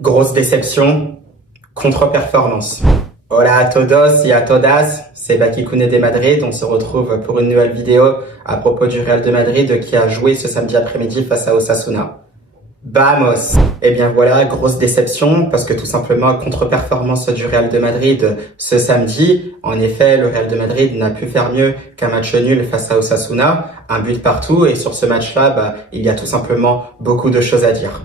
Grosse déception, contre-performance. Hola a todos y a todas, c'est Bakikune de Madrid. On se retrouve pour une nouvelle vidéo à propos du Real de Madrid qui a joué ce samedi après-midi face à Osasuna. Vamos! Eh bien voilà, grosse déception parce que tout simplement contre-performance du Real de Madrid ce samedi. En effet, le Real de Madrid n'a pu faire mieux qu'un match nul face à Osasuna, un but partout, et sur ce match-là, il y a tout simplement beaucoup de choses à dire.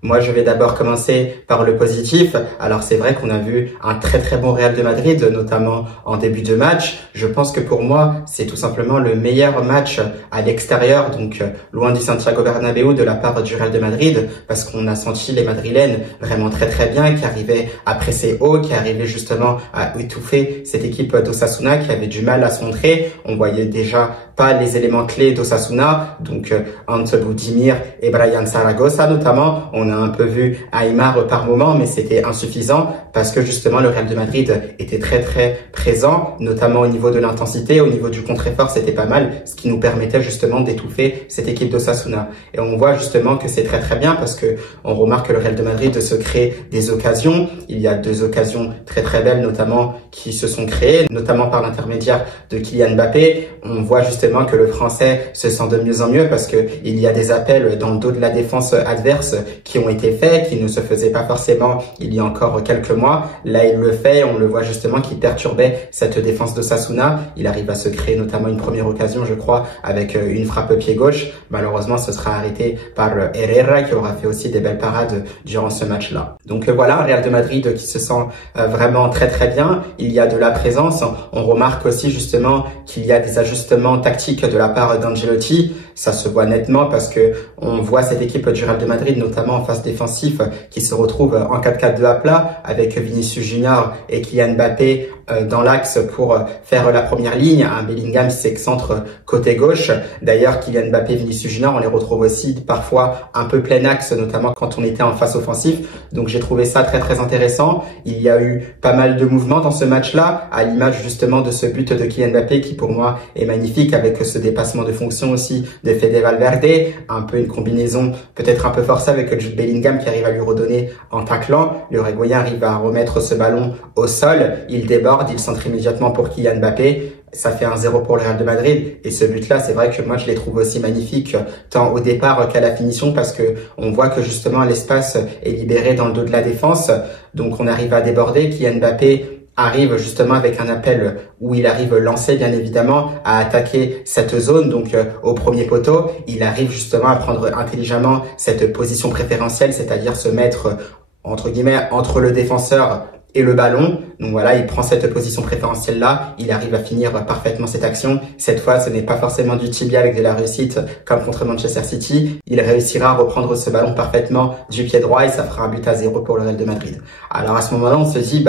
Moi, je vais d'abord commencer par le positif. Alors, c'est vrai qu'on a vu un très très bon Real de Madrid, notamment en début de match. Je pense que pour moi, c'est tout simplement le meilleur match à l'extérieur, donc loin du Santiago Bernabéu de la part du Real de Madrid, parce qu'on a senti les Madrilènes vraiment très très bien, qui arrivaient à presser haut, qui arrivaient justement à étouffer cette équipe d'Osasuna qui avait du mal à se montrer. On voyait déjà pas les éléments clés d'Osasuna, donc Ante Budimir et Brian Zaragoza notamment. On a un peu vu Aimar par moment, mais c'était insuffisant parce que justement le Real de Madrid était très très présent, notamment au niveau de l'intensité, au niveau du contre-effort, c'était pas mal, ce qui nous permettait justement d'étouffer cette équipe d'Osasuna. Et on voit justement que c'est très très bien parce que on remarque que le Real de Madrid se crée des occasions. Il y a deux occasions très très belles notamment qui se sont créées, notamment par l'intermédiaire de Kylian Mbappé. On voit justement que le Français se sent de mieux en mieux parce que il y a des appels dans le dos de la défense adverse qui ont été faits, qui ne se faisaient pas forcément il y a encore quelques mois. Là, il le fait, on le voit justement qui perturbait cette défense d'Osasuna. Il arrive à se créer notamment une première occasion, je crois, avec une frappe pied gauche. Malheureusement, ce sera arrêté par Herrera qui aura fait aussi des belles parades durant ce match-là. Donc voilà, un Real de Madrid qui se sent vraiment très très bien. Il y a de la présence. On remarque aussi justement qu'il y a des ajustements tactiques de la part d'Ancelotti. Ça se voit nettement parce que on voit cette équipe du Real de Madrid, notamment en phase défensive, qui se retrouve en 4-4-2 à plat avec Vinicius Junior et Kylian Mbappé dans l'axe pour faire la première ligne. Un Bellingham s'excentre côté gauche. D'ailleurs, Kylian Mbappé et Vinicius Junior, on les retrouve aussi parfois un peu plein axe, notamment quand on était en face offensif. Donc j'ai trouvé ça très très intéressant. Il y a eu pas mal de mouvements dans ce match-là, à l'image justement de ce but de Kylian Mbappé qui pour moi est magnifique, avec ce dépassement de fonction aussi de Fede Valverde, un peu une combinaison peut-être un peu forcée avec Jude Bellingham qui arrive à lui redonner en taclant. Le Uruguayen arrive à remettre ce ballon au sol, il déborde, il centre immédiatement pour Kylian Mbappé. Ça fait 1-0 pour le Real de Madrid, et ce but-là, c'est vrai que moi je l'ai trouvé aussi magnifique tant au départ qu'à la finition parce que on voit que justement l'espace est libéré dans le dos de la défense, donc on arrive à déborder. Kylian Mbappé arrive justement avec un appel où il arrive lancé bien évidemment à attaquer cette zone, donc au premier poteau. Il arrive justement à prendre intelligemment cette position préférentielle, c'est-à-dire se mettre entre guillemets entre le défenseur et le ballon. Donc voilà, il prend cette position préférentielle là, il arrive à finir parfaitement cette action. Cette fois, ce n'est pas forcément du tibia avec de la réussite comme contre Manchester City. Il réussira à reprendre ce ballon parfaitement du pied droit et ça fera un but à 0 pour le Real de Madrid. Alors à ce moment-là, on se dit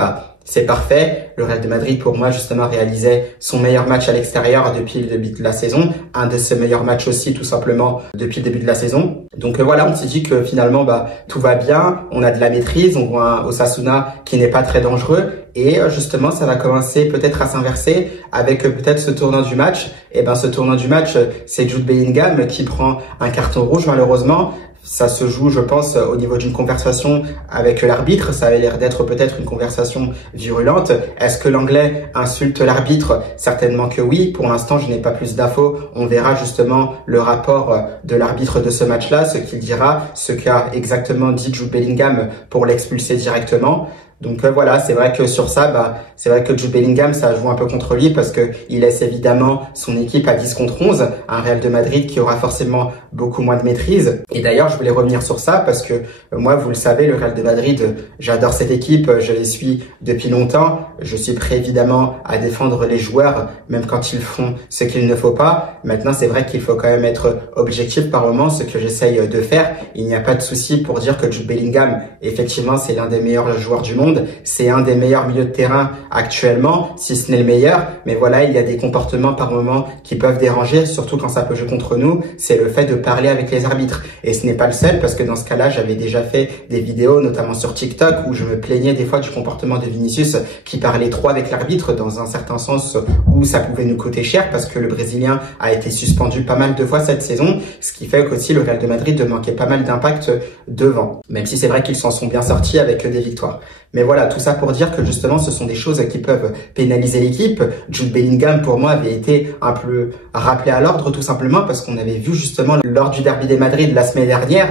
c'est parfait. Le Real de Madrid, pour moi, justement, réalisait son meilleur match à l'extérieur depuis le début de la saison. Un de ses meilleurs matchs aussi, tout simplement, depuis le début de la saison. Donc voilà, on s'est dit que finalement, tout va bien. On a de la maîtrise. On voit un Osasuna qui n'est pas très dangereux. Et justement, ça va commencer peut-être à s'inverser avec peut-être ce tournant du match. Et ce tournant du match, c'est Jude Bellingham qui prend un carton rouge, malheureusement. Ça se joue, je pense, au niveau d'une conversation avec l'arbitre. Ça avait l'air d'être peut-être une conversation virulente. Est-ce que l'Anglais insulte l'arbitre? Certainement que oui. Pour l'instant, je n'ai pas plus d'infos. On verra justement le rapport de l'arbitre de ce match-là, ce qu'il dira, ce qu'a exactement dit Jude Bellingham pour l'expulser directement. Donc voilà, c'est vrai que sur ça, c'est vrai que Jude Bellingham, ça joue un peu contre lui parce que il laisse évidemment son équipe à 10 contre 11, un Real de Madrid qui aura forcément beaucoup moins de maîtrise. Et d'ailleurs, je voulais revenir sur ça parce que moi, vous le savez, le Real de Madrid, j'adore cette équipe, je les suis depuis longtemps. Je suis prêt évidemment à défendre les joueurs, même quand ils font ce qu'il ne faut pas. Maintenant, c'est vrai qu'il faut quand même être objectif par moment, ce que j'essaye de faire. Il n'y a pas de souci pour dire que Jude Bellingham, effectivement, c'est l'un des meilleurs joueurs du monde. monde. C'est un des meilleurs milieux de terrain actuellement, si ce n'est le meilleur. Mais voilà, il y a des comportements par moment qui peuvent déranger, surtout quand ça peut jouer contre nous. C'est le fait de parler avec les arbitres. Et ce n'est pas le seul, parce que dans ce cas-là, j'avais déjà fait des vidéos, notamment sur TikTok, où je me plaignais des fois du comportement de Vinicius qui parlait trop avec l'arbitre, dans un certain sens où ça pouvait nous coûter cher, parce que le Brésilien a été suspendu pas mal de fois cette saison, ce qui fait qu'aussi le Real de Madrid manquait pas mal d'impact devant, même si c'est vrai qu'ils s'en sont bien sortis avec des victoires. Mais voilà, tout ça pour dire que justement, ce sont des choses qui peuvent pénaliser l'équipe. Jude Bellingham, pour moi, avait été un peu rappelé à l'ordre, tout simplement, parce qu'on avait vu justement lors du derby des Madrid la semaine dernière,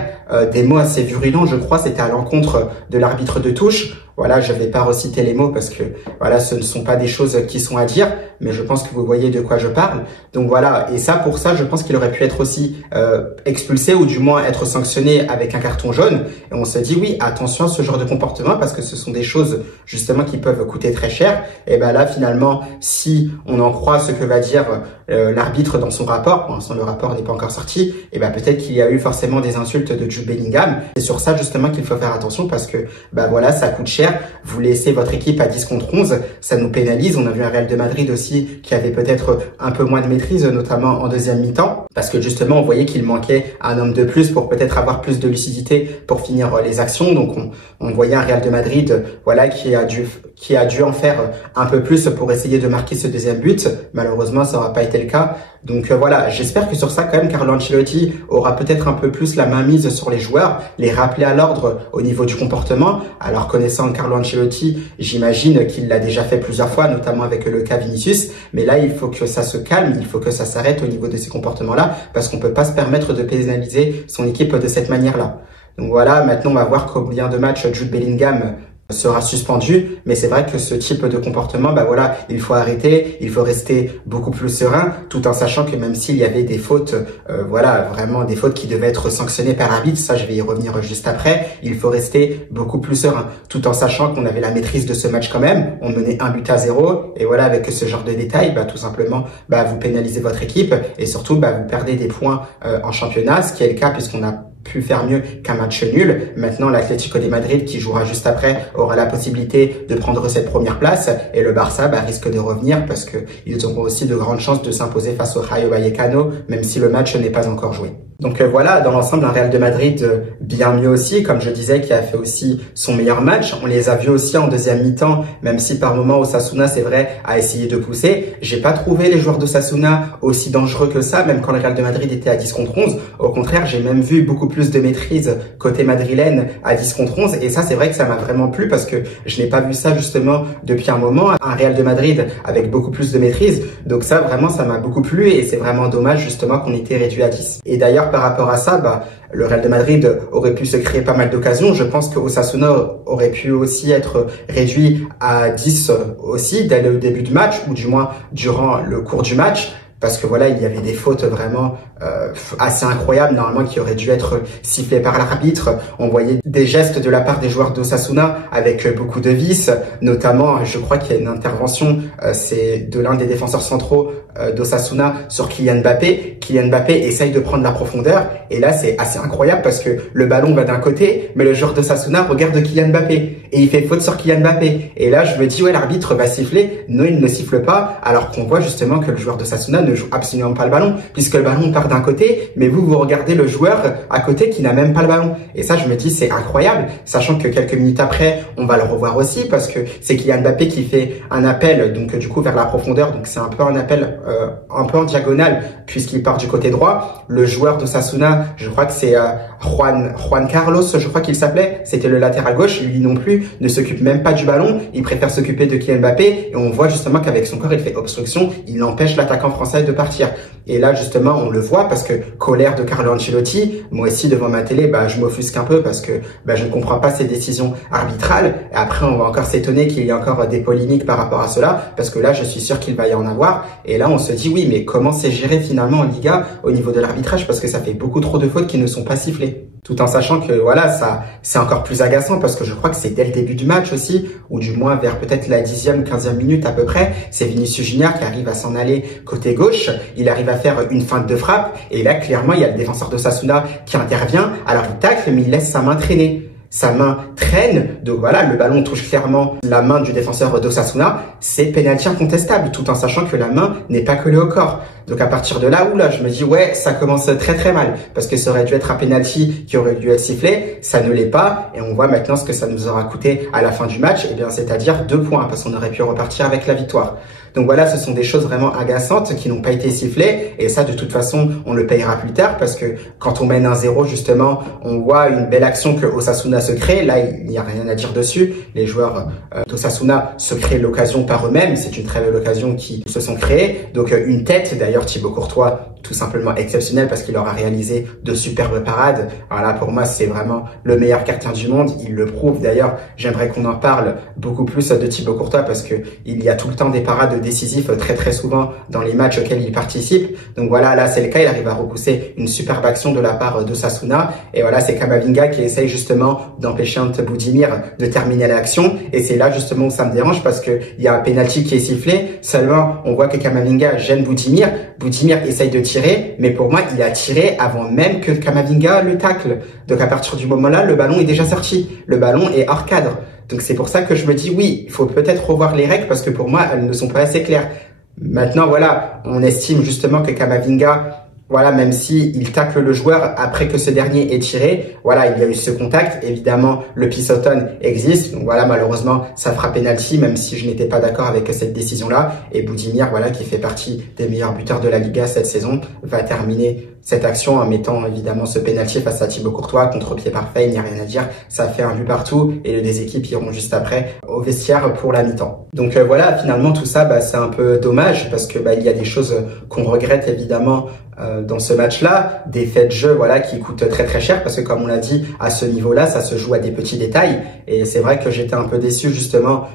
des mots assez virulents, je crois, c'était à l'encontre de l'arbitre de touche. Voilà, je vais pas reciter les mots parce que voilà, ce ne sont pas des choses qui sont à dire, mais je pense que vous voyez de quoi je parle. Donc voilà, et ça, pour ça, je pense qu'il aurait pu être aussi expulsé ou du moins être sanctionné avec un carton jaune. Et on se dit oui, attention à ce genre de comportement parce que ce sont des choses justement qui peuvent coûter très cher. Et ben là, finalement, si on en croit ce que va dire l'arbitre dans son rapport, pour l'instant le rapport n'est pas encore sorti, et ben peut-être qu'il y a eu forcément des insultes de Jude Bellingham. C'est sur ça justement qu'il faut faire attention parce que bah voilà, ça coûte cher. Vous laissez votre équipe à 10 contre 11, ça nous pénalise. On a vu un Real de Madrid aussi qui avait peut-être un peu moins de maîtrise, notamment en deuxième mi-temps, parce que justement on voyait qu'il manquait un homme de plus pour peut-être avoir plus de lucidité pour finir les actions. Donc on voyait un Real de Madrid voilà qui a dû en faire un peu plus pour essayer de marquer ce deuxième but. Malheureusement, ça n'aura pas été le cas. Donc voilà, j'espère que sur ça quand même Carlo Ancelotti aura peut-être un peu plus la main mise sur les joueurs, les rappeler à l'ordre au niveau du comportement. Alors connaissant Carlo Ancelotti, j'imagine qu'il l'a déjà fait plusieurs fois, notamment avec le cas Vinicius. Mais là, il faut que ça se calme, il faut que ça s'arrête au niveau de ces comportements-là, parce qu'on peut pas se permettre de pénaliser son équipe de cette manière-là. Donc voilà, maintenant on va voir combien de matchs Jude Bellingham sera suspendu, mais c'est vrai que ce type de comportement, bah voilà, il faut arrêter, il faut rester beaucoup plus serein, tout en sachant que même s'il y avait des fautes, voilà, vraiment des fautes qui devaient être sanctionnées par l'arbitre, ça je vais y revenir juste après, il faut rester beaucoup plus serein, tout en sachant qu'on avait la maîtrise de ce match quand même, on menait 1-0, et voilà, avec ce genre de détails, bah tout simplement, bah vous pénalisez votre équipe, et surtout, bah vous perdez des points en championnat, ce qui est le cas puisqu'on a pu faire mieux qu'un match nul. Maintenant, l'Atlético de Madrid, qui jouera juste après, aura la possibilité de prendre cette première place et le Barça risque de revenir parce que ils auront aussi de grandes chances de s'imposer face au Rayo Vallecano, même si le match n'est pas encore joué. Donc voilà, dans l'ensemble, un Real de Madrid bien mieux aussi, comme je disais, qui a fait aussi son meilleur match. On les a vus aussi en deuxième mi-temps, même si par moments Osasuna, c'est vrai, a essayé de pousser. J'ai pas trouvé les joueurs d'Osasuna aussi dangereux que ça, même quand le Real de Madrid était à 10 contre 11. Au contraire, j'ai même vu beaucoup plus de maîtrise côté madrilène à 10 contre 11. Et ça, c'est vrai que ça m'a vraiment plu parce que je n'ai pas vu ça justement depuis un moment. Un Real de Madrid avec beaucoup plus de maîtrise. Donc ça, vraiment, ça m'a beaucoup plu et c'est vraiment dommage justement qu'on était réduit à 10. Et d'ailleurs, par rapport à ça, le Real de Madrid aurait pu se créer pas mal d'occasions. Je pense que Osasuna aurait pu aussi être réduit à 10 aussi dès le début du match, ou du moins durant le cours du match. Parce que voilà, il y avait des fautes vraiment assez incroyables, normalement, qui auraient dû être sifflées par l'arbitre. On voyait des gestes de la part des joueurs d'Osasuna avec beaucoup de vices, notamment, je crois qu'il y a une intervention, c'est de l'un des défenseurs centraux d'Osasuna sur Kylian Mbappé. Kylian Mbappé essaye de prendre la profondeur, et là, c'est assez incroyable parce que le ballon va d'un côté, mais le joueur d'Osasuna regarde Kylian Mbappé, et il fait faute sur Kylian Mbappé. Et là, je me dis, ouais, l'arbitre va siffler. Non, il ne siffle pas, alors qu'on voit justement que le joueur d'Osasuna ne joue absolument pas le ballon, puisque le ballon part d'un côté, mais vous regardez le joueur à côté qui n'a même pas le ballon. Et ça, je me dis, c'est incroyable, sachant que quelques minutes après, on va le revoir aussi, parce que c'est Kylian Mbappé qui fait un appel, donc du coup vers la profondeur, donc c'est un peu un appel un peu en diagonale, puisqu'il part du côté droit. Le joueur d'Osasuna, je crois que c'est Juan Carlos, je crois qu'il s'appelait, c'était le latéral gauche, lui non plus ne s'occupe même pas du ballon, il préfère s'occuper de Kylian Mbappé, et on voit justement qu'avec son corps, il fait obstruction, il empêche l'attaquant français de partir. Et là, justement, on le voit parce que colère de Carlo Ancelotti, moi aussi, devant ma télé, je m'offusque un peu parce que je ne comprends pas ces décisions arbitrales. Et après, on va encore s'étonner qu'il y ait encore des polémiques par rapport à cela, parce que là, je suis sûr qu'il va y en avoir. Et là, on se dit, oui, mais comment c'est géré finalement en Liga au niveau de l'arbitrage, parce que ça fait beaucoup trop de fautes qui ne sont pas sifflées. Tout en sachant que voilà, ça c'est encore plus agaçant parce que je crois que c'est dès le début du match aussi, ou du moins vers peut-être la 10e, 15e minute à peu près, c'est Vinicius Junior qui arrive à s'en aller côté gauche, il arrive à faire une feinte de frappe, et là clairement il y a le défenseur d'Osasuna qui intervient, alors il tacle mais il laisse sa main traîner. sa main traîne, donc voilà, le ballon touche clairement la main du défenseur d'Osasuna, c'est pénalty incontestable, tout en sachant que la main n'est pas collée au corps. Donc à partir de là, oula, je me dis ouais, ça commence très très mal, parce que ça aurait dû être un penalty qui aurait dû être sifflé, ça ne l'est pas, et on voit maintenant ce que ça nous aura coûté à la fin du match, et bien c'est-à-dire 2 points, parce qu'on aurait pu repartir avec la victoire. Donc voilà, ce sont des choses vraiment agaçantes qui n'ont pas été sifflées, et ça de toute façon on le payera plus tard, parce que quand on mène 1-0 justement, on voit une belle action que Osasuna se crée, là il n'y a rien à dire dessus, les joueurs d'Osasuna se créent l'occasion par eux-mêmes, c'est une très belle occasion qui se sont créées, donc une tête, d'ailleurs Thibaut Courtois, tout simplement exceptionnel parce qu'il aura réalisé de superbes parades. Alors là, pour moi, c'est vraiment le meilleur gardien du monde. Il le prouve. D'ailleurs, j'aimerais qu'on en parle beaucoup plus de Thibaut Courtois parce que il y a tout le temps des parades décisives très très souvent dans les matchs auxquels il participe. Donc voilà, là, c'est le cas. Il arrive à repousser une superbe action de la part d'Osasuna. Et voilà, c'est Camavinga qui essaye justement d'empêcher Ante Budimir de terminer l'action. Et c'est là justement où ça me dérange parce que il y a un penalty qui est sifflé. Seulement, on voit que Camavinga gêne Budimir. Budimir essaye de tirer, mais pour moi, il a tiré avant même que Camavinga le tacle. Donc à partir du moment-là, le ballon est déjà sorti. Le ballon est hors cadre. Donc c'est pour ça que je me dis oui, il faut peut-être revoir les règles parce que pour moi, elles ne sont pas assez claires. Maintenant, voilà, on estime justement que Camavinga, voilà, même si il tacle le joueur après que ce dernier ait tiré, voilà, il y a eu ce contact. Évidemment, le pisotón existe. Donc voilà, malheureusement, ça fera penalty, même si je n'étais pas d'accord avec cette décision-là. Et Budimir, voilà, qui fait partie des meilleurs buteurs de la Liga cette saison, va terminer cette action en mettant évidemment ce penalty face à Thibaut Courtois, contre-pied parfait, il n'y a rien à dire. Ça fait un but partout et les deux équipes iront juste après au vestiaire pour la mi-temps. Donc voilà, finalement tout ça, c'est un peu dommage parce que il y a des choses qu'on regrette évidemment dans ce match-là, des faits de jeu voilà qui coûtent très très cher parce que comme on l'a dit, à ce niveau-là, ça se joue à des petits détails et c'est vrai que j'étais un peu déçu justement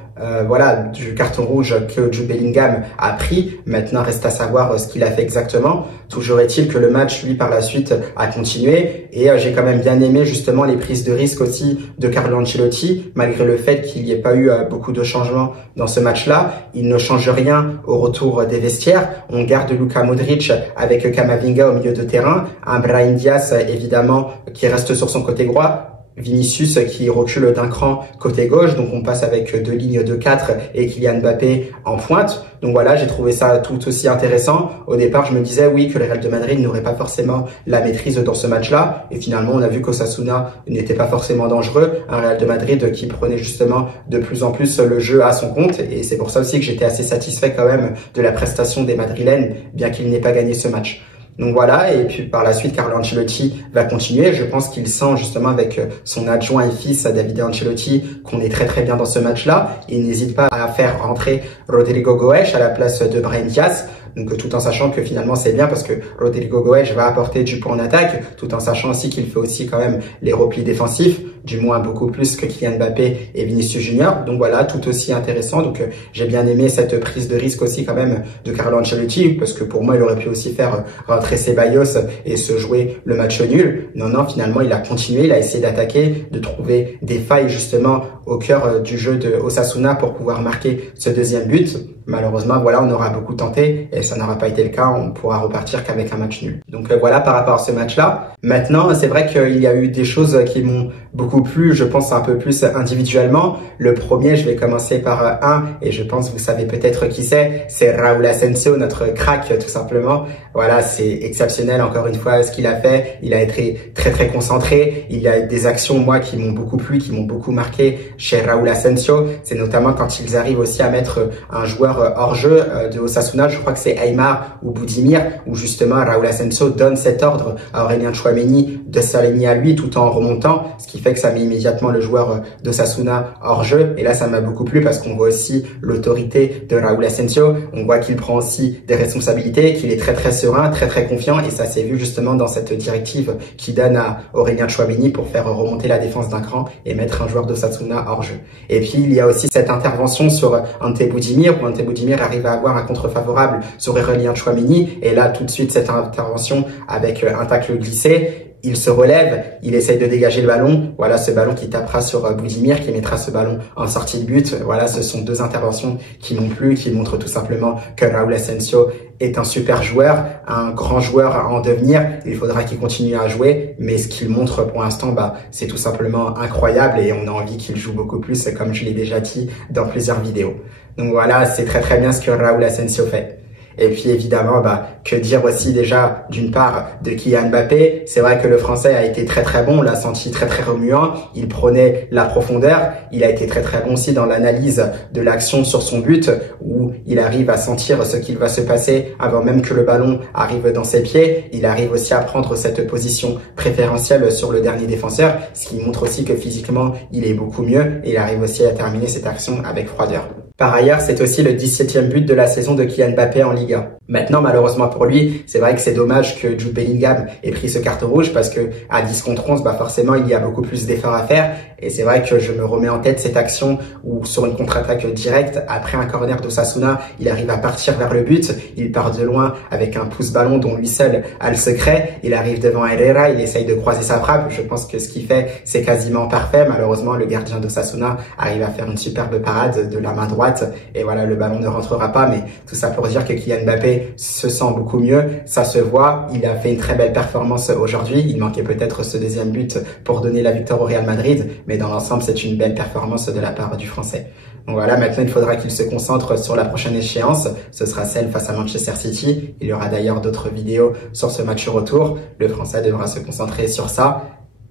voilà du carton rouge que Jude Bellingham a pris. Maintenant reste à savoir ce qu'il a fait exactement. Toujours est-il que le match lui par la suite a continué et j'ai quand même bien aimé justement les prises de risque aussi de Carlo Ancelotti malgré le fait qu'il n'y ait pas eu beaucoup de changements dans ce match-là. Il ne change rien au retour des vestiaires. On garde Luka Modric avec Camavinga au milieu de terrain, un Brahim Diaz évidemment qui reste sur son côté droit, Vinicius qui recule d'un cran côté gauche, donc on passe avec 2 lignes de 4 et Kylian Mbappé en pointe. Donc voilà, j'ai trouvé ça tout aussi intéressant. Au départ, je me disais oui que le Real de Madrid n'aurait pas forcément la maîtrise dans ce match-là. Et finalement, on a vu qu'Osasuna n'était pas forcément dangereux. Un Real de Madrid qui prenait justement de plus en plus le jeu à son compte. Et c'est pour ça aussi que j'étais assez satisfait quand même de la prestation des Madrilènes, bien qu'il n'ait pas gagné ce match. Donc voilà, et puis par la suite, Carlo Ancelotti va continuer. Je pense qu'il sent justement avec son adjoint et fils, Davide Ancelotti, qu'on est très très bien dans ce match-là. Il n'hésite pas à faire rentrer Rodrigo Goes à la place de Brahim Diaz. Donc tout en sachant que finalement c'est bien parce que Rodrigo Goes va apporter du point en attaque, tout en sachant aussi qu'il fait aussi quand même les replis défensifs, du moins beaucoup plus que Kylian Mbappé et Vinicius Junior. Donc voilà, tout aussi intéressant. Donc j'ai bien aimé cette prise de risque aussi quand même de Carlo Ancelotti parce que pour moi il aurait pu aussi faire rentrer Ceballos et se jouer le match nul. Non, finalement il a continué, il a essayé d'attaquer, de trouver des failles justement au cœur du jeu de Osasuna pour pouvoir marquer ce deuxième but. Malheureusement, voilà, on aura beaucoup tenté et ça n'aura pas été le cas. On pourra repartir qu'avec un match nul. Donc voilà par rapport à ce match-là. Maintenant, c'est vrai qu'il y a eu des choses qui m'ont beaucoup plu, je pense un peu plus individuellement. Le premier, je vais commencer par un et je pense vous savez peut-être qui c'est Raúl Asensio, notre crack tout simplement. Voilà, c'est exceptionnel encore une fois ce qu'il a fait. Il a été très très concentré. Il y a des actions moi qui m'ont beaucoup plu, qui m'ont beaucoup marqué chez Raúl Asensio. C'est notamment quand ils arrivent aussi à mettre un joueur hors jeu de Osasuna, je crois que c'est Aimar ou Budimir, où justement Raúl Asensio donne cet ordre à Aurélien Tchouaméni de s'aligner à lui tout en remontant, ce qui fait que ça met immédiatement le joueur d'Osasuna hors jeu. Et là, ça m'a beaucoup plu parce qu'on voit aussi l'autorité de Raúl Asensio. On voit qu'il prend aussi des responsabilités, qu'il est très très serein, très très confiant. Et ça s'est vu justement dans cette directive qu'il donne à Aurélien Tchouaméni pour faire remonter la défense d'un cran et mettre un joueur d'Osasuna hors jeu. Et puis, il y a aussi cette intervention sur Ante Budimir, où Ante Budimir arrive à avoir un contre favorable sur Aurélien Tchouaméni. Et là, tout de suite, cette intervention avec un tacle glissé. il se relève, il essaye de dégager le ballon. Voilà, ce ballon qui tapera sur Budimir, qui mettra ce ballon en sortie de but. Voilà, ce sont deux interventions qui m'ont plu, qui montrent tout simplement que Raúl Asensio est un super joueur, un grand joueur à en devenir. Il faudra qu'il continue à jouer, mais ce qu'il montre pour l'instant, c'est tout simplement incroyable et on a envie qu'il joue beaucoup plus, comme je l'ai déjà dit dans plusieurs vidéos. Donc voilà, c'est très très bien ce que Raúl Asensio fait. Et puis évidemment, que dire aussi déjà d'une part de Kylian Mbappé. C'est vrai que le Français a été très très bon, on l'a senti très très remuant, il prenait la profondeur, il a été très très bon aussi dans l'analyse de l'action sur son but où il arrive à sentir ce qu'il va se passer avant même que le ballon arrive dans ses pieds. Il arrive aussi à prendre cette position préférentielle sur le dernier défenseur, ce qui montre aussi que physiquement il est beaucoup mieux et il arrive aussi à terminer cette action avec froideur. Par ailleurs, c'est aussi le 17e but de la saison de Kylian Mbappé en Ligue 1. Maintenant, malheureusement pour lui, c'est vrai que c'est dommage que Jude Bellingham ait pris ce carton rouge parce que à 10 contre 11, forcément, il y a beaucoup plus d'efforts à faire. Et c'est vrai que je me remets en tête cette action où sur une contre-attaque directe, après un corner d'Osasuna, il arrive à partir vers le but. Il part de loin avec un pouce-ballon dont lui seul a le secret. Il arrive devant Herrera, il essaye de croiser sa frappe. Je pense que ce qu'il fait, c'est quasiment parfait. Malheureusement, le gardien d'Osasuna arrive à faire une superbe parade de la main droite. Et voilà, le ballon ne rentrera pas. Mais tout ça pour dire que Kylian Mbappé se sent beaucoup mieux. Ça se voit. Il a fait une très belle performance aujourd'hui. Il manquait peut-être ce deuxième but pour donner la victoire au Real Madrid. Mais dans l'ensemble, c'est une belle performance de la part du Français. Donc voilà, maintenant il faudra qu'il se concentre sur la prochaine échéance. Ce sera celle face à Manchester City. Il y aura d'ailleurs d'autres vidéos sur ce match retour. Le Français devra se concentrer sur ça.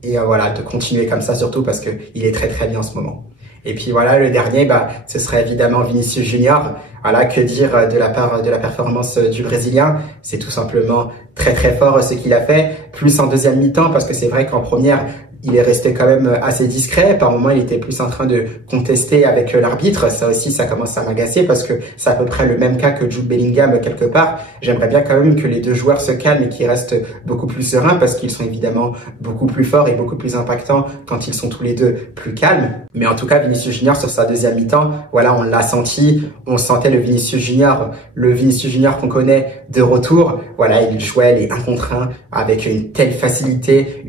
Et voilà, de continuer comme ça surtout parce que il est très très bien en ce moment. Et puis voilà, le dernier, ce serait évidemment Vinicius Junior. Voilà, que dire de la part de la performance du Brésilien? C'est tout simplement très très fort ce qu'il a fait. Plus en deuxième mi-temps parce que c'est vrai qu'en première, il est resté quand même assez discret. Par moments, il était plus en train de contester avec l'arbitre. Ça aussi, ça commence à m'agacer parce que c'est à peu près le même cas que Jude Bellingham quelque part. J'aimerais bien quand même que les deux joueurs se calment et qu'ils restent beaucoup plus sereins parce qu'ils sont évidemment beaucoup plus forts et beaucoup plus impactants quand ils sont tous les deux plus calmes. Mais en tout cas, Vinicius Junior sur sa deuxième mi-temps, voilà, on l'a senti. On sentait le Vinicius Junior qu'on connaît de retour. Voilà, il jouait les 1 contre 1 avec une telle facilité,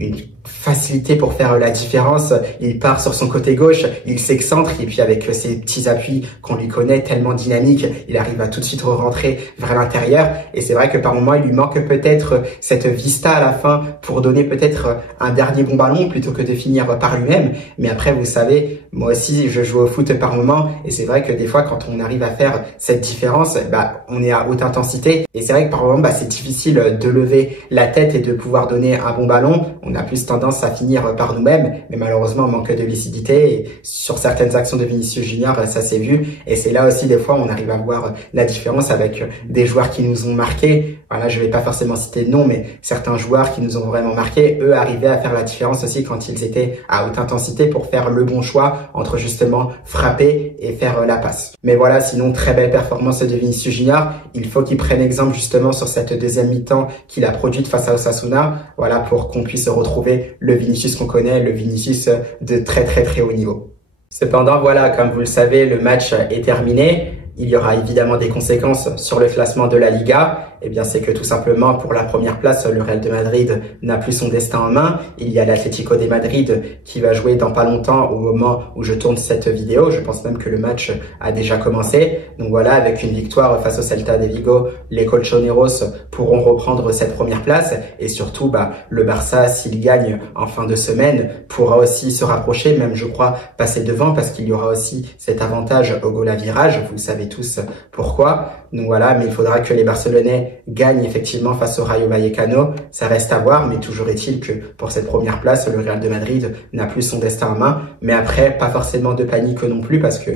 pour faire la différence. Il part sur son côté gauche, il s'excentre et puis avec ses petits appuis qu'on lui connaît tellement dynamiques, il arrive à tout de suite rentrer vers l'intérieur. Et c'est vrai que par moments, il lui manque peut-être cette vista à la fin pour donner peut-être un dernier bon ballon plutôt que de finir par lui-même. Mais après, vous savez, moi aussi, je joue au foot par moments et c'est vrai que des fois, quand on arrive à faire cette différence, on est à haute intensité. Et c'est vrai que par moments, c'est difficile de lever la tête et de pouvoir donner un bon ballon. On a plus tendance à finir par nous-mêmes, mais malheureusement on manque de lucidité et sur certaines actions de Vinicius Junior ça s'est vu et c'est là aussi des fois on arrive à voir la différence avec des joueurs qui nous ont marqué. Voilà, je vais pas forcément citer de nom, mais certains joueurs qui nous ont vraiment marqué, eux arrivaient à faire la différence aussi quand ils étaient à haute intensité pour faire le bon choix entre justement frapper et faire la passe. Mais voilà, sinon très belle performance de Vinicius Junior. Il faut qu'il prenne exemple justement sur cette deuxième mi-temps qu'il a produite face à Osasuna, voilà, pour qu'on puisse retrouver le Vinicius qu'on connaît, le Vinicius de très très très haut niveau. Cependant, voilà, comme vous le savez, le match est terminé. Il y aura évidemment des conséquences sur le classement de la Liga. Eh bien, c'est que tout simplement, pour la première place, le Real de Madrid n'a plus son destin en main. Il y a l'Atlético de Madrid qui va jouer dans pas longtemps au moment où je tourne cette vidéo. Je pense même que le match a déjà commencé. Donc voilà, avec une victoire face au Celta de Vigo, les Colchoneros pourront reprendre cette première place. Et surtout, le Barça, s'il gagne en fin de semaine, pourra aussi se rapprocher, même je crois passer devant parce qu'il y aura aussi cet avantage au goal à virage. Vous savez tous pourquoi. Donc voilà, mais il faudra que les Barcelonais gagnent effectivement face au Rayo Vallecano. Ça reste à voir, mais toujours est-il que pour cette première place, le Real de Madrid n'a plus son destin en main. Mais après, pas forcément de panique non plus parce que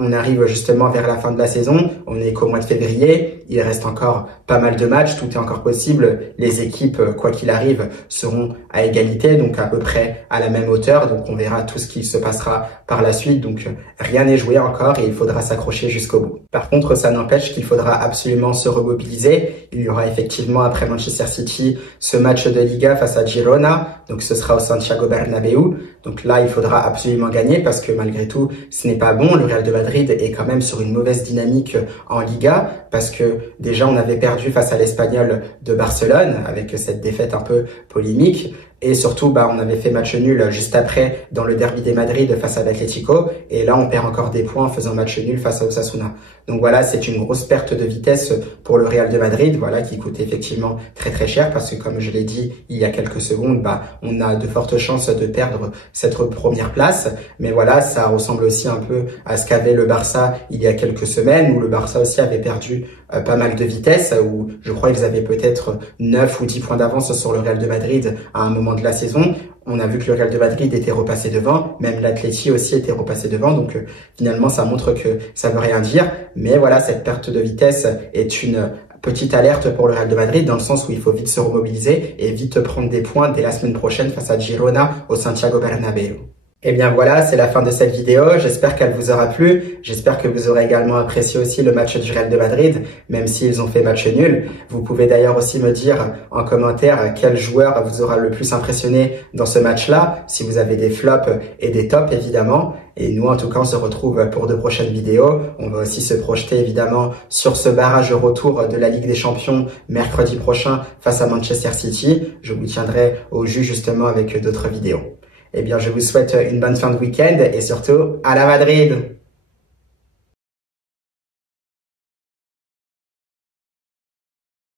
on arrive justement vers la fin de la saison, on est qu'au mois de février, il reste encore pas mal de matchs, tout est encore possible. Les équipes, quoi qu'il arrive, seront à égalité, donc à peu près à la même hauteur. Donc on verra tout ce qui se passera par la suite. Donc rien n'est joué encore et il faudra s'accrocher jusqu'au bout. Par contre, ça n'empêche qu'il faudra absolument se remobiliser. Il y aura effectivement après Manchester City ce match de Liga face à Girona. Donc ce sera au Santiago Bernabéu. Donc là, il faudra absolument gagner parce que malgré tout, ce n'est pas bon. Le Real de Madrid est quand même sur une mauvaise dynamique en Liga parce que déjà on avait perdu face à l'Espagnol de Barcelone avec cette défaite un peu polémique. Et surtout, on avait fait match nul juste après dans le derby des Madrid face à l'Atlético. Et là, on perd encore des points en faisant match nul face à Osasuna. Donc voilà, c'est une grosse perte de vitesse pour le Real de Madrid, voilà, qui coûte effectivement très très cher parce que comme je l'ai dit il y a quelques secondes, on a de fortes chances de perdre cette première place. Mais voilà, ça ressemble aussi un peu à ce qu'avait le Barça il y a quelques semaines où le Barça aussi avait perdu pas mal de vitesse, où je crois qu'ils avaient peut-être 9 ou 10 points d'avance sur le Real de Madrid à un moment de la saison. On a vu que le Real de Madrid était repassé devant, même l'Atleti aussi était repassé devant, donc finalement ça montre que ça veut rien dire. Mais voilà, cette perte de vitesse est une petite alerte pour le Real de Madrid dans le sens où il faut vite se remobiliser et vite prendre des points dès la semaine prochaine face à Girona au Santiago Bernabéu. Et bien voilà, c'est la fin de cette vidéo. J'espère qu'elle vous aura plu. J'espère que vous aurez également apprécié aussi le match du Real de Madrid, même s'ils ont fait match nul. Vous pouvez d'ailleurs aussi me dire en commentaire quel joueur vous aura le plus impressionné dans ce match-là, si vous avez des flops et des tops évidemment. Et nous, en tout cas, on se retrouve pour de prochaines vidéos. On va aussi se projeter évidemment sur ce barrage retour de la Ligue des Champions mercredi prochain face à Manchester City. Je vous tiendrai au jus justement avec d'autres vidéos. Eh bien, je vous souhaite une bonne fin de week-end et surtout, à la Madrid!